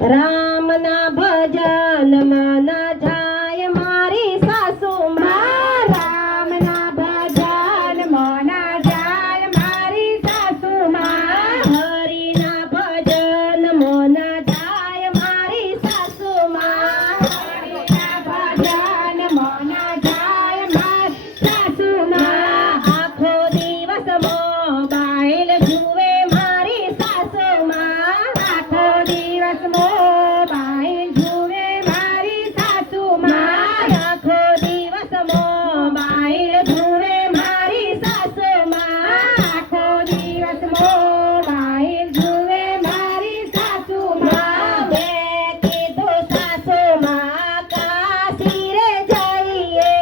રામના ભજન મન જાય મારી સાસુમાં રામના ભજન મન જાય મારી સાસુમાં હરિના ભજન મન જાય મારી સાસુમાં હરિના ભજન મન જાય મારી સાસુમાં આખો દિવસ મોબાઈલ જુએ મારી સાસુમાં આખો દિવસ મોબાઈલ જુએ મારી સાસુમાં આખો દિવસ મોબાઈલ જુએ મારી સાસુમાં આખો દિવસ મોબાઈલ જુએ મારી સાસુમાં મેં કીધું સાસુમાં કાશી રે જઈએ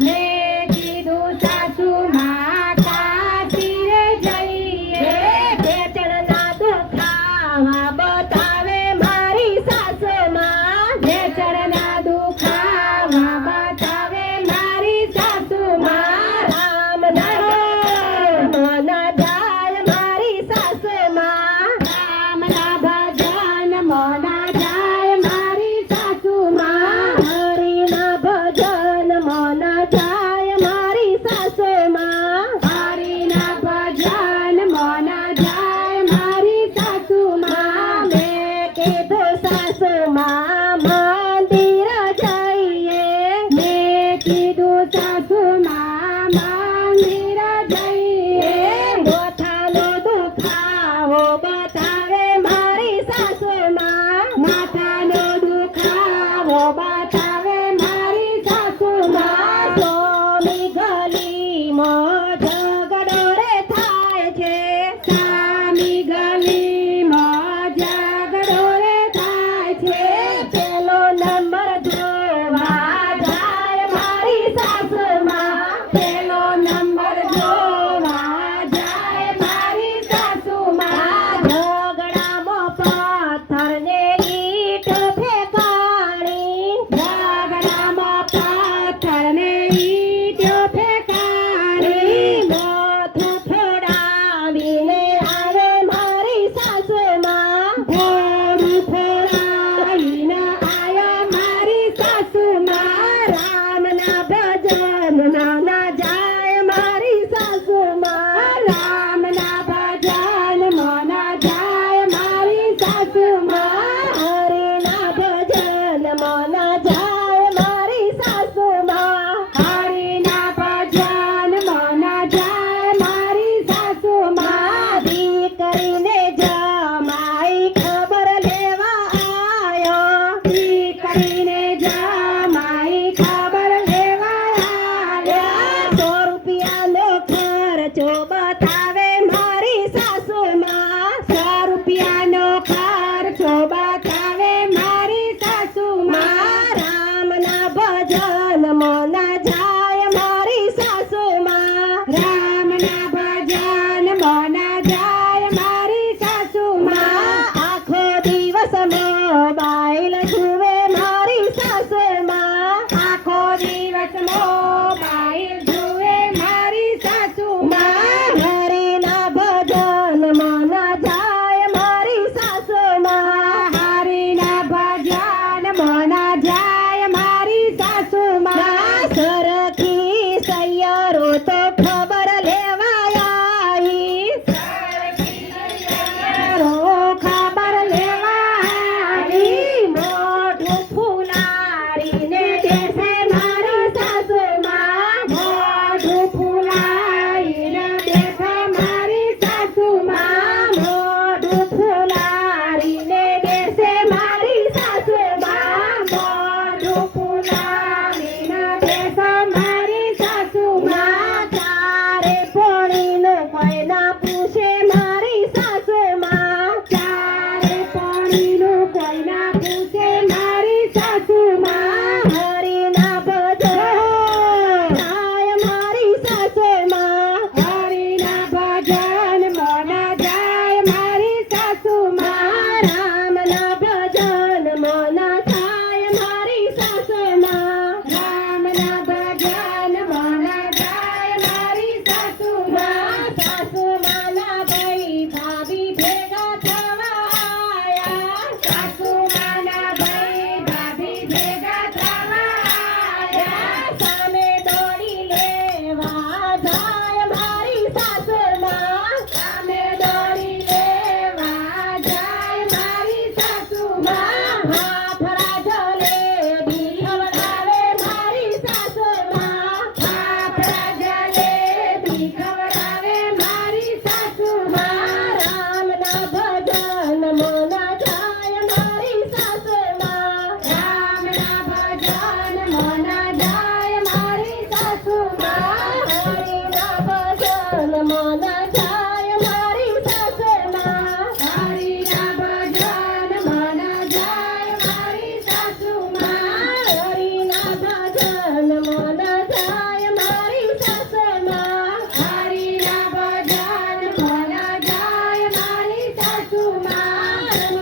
મેં કીધું સાસુમાં કાશી રે જઈએ બેચણના દુખાવા બતાવે મારી સાસુમાં બેચણના દુખાવા બતાવે મારી સાસુમાં રામના મન જાય મારી સાસુમાં રામના ભજન મન જાય મારી સાસુમાં હરિના ભજન મન જાય મારી સાસુમાં હરિના ભજન મન જાય મારી સાસુમાં મેં કીધું સાસુમાં મંદિર જઈએ મેં કીધું સાસુમાં મંદિર જઈએ ગોથાનો દુખાવો બતાવે મારી સાસુમાં માથાનો દુખાવો બતાવે મારી સાસુમાં સ્વામી ગલીમાં ઝઘડો રે થાય છે સામી ગલીમાં ઝઘડો રે થાય છે પેલો નંબર જોવા જાય મારી સાસુમાં પેલો નંબર જોવા જાય મારી સાસુમાં ઘરનો